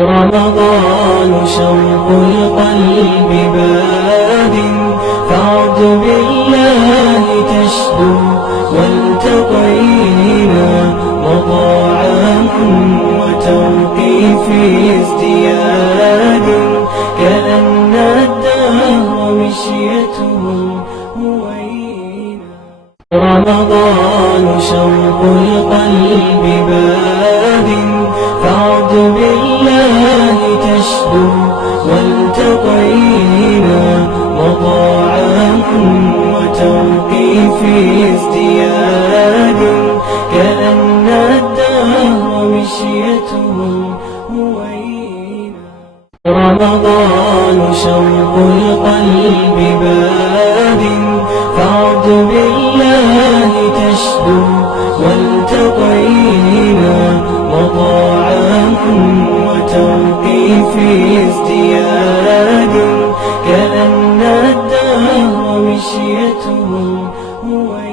رمضان شوق القلب باد، فاعد بالله تشدو والتقينا، وطاعة وتوقيف ازدياد، كأن الدهر مشيته هوينا. رمضان شوق القلب باد، فاعد بالله تشدو والتقينا، وطاعة وتوقيف ازدياد، كأن الدهر مشيته هوينا. رمضان شوق القلب باد، فاعد بالله تشدو والتقينا، وطاعة وتوقيف ازدياد، كأن الدهر مشيته هوينا.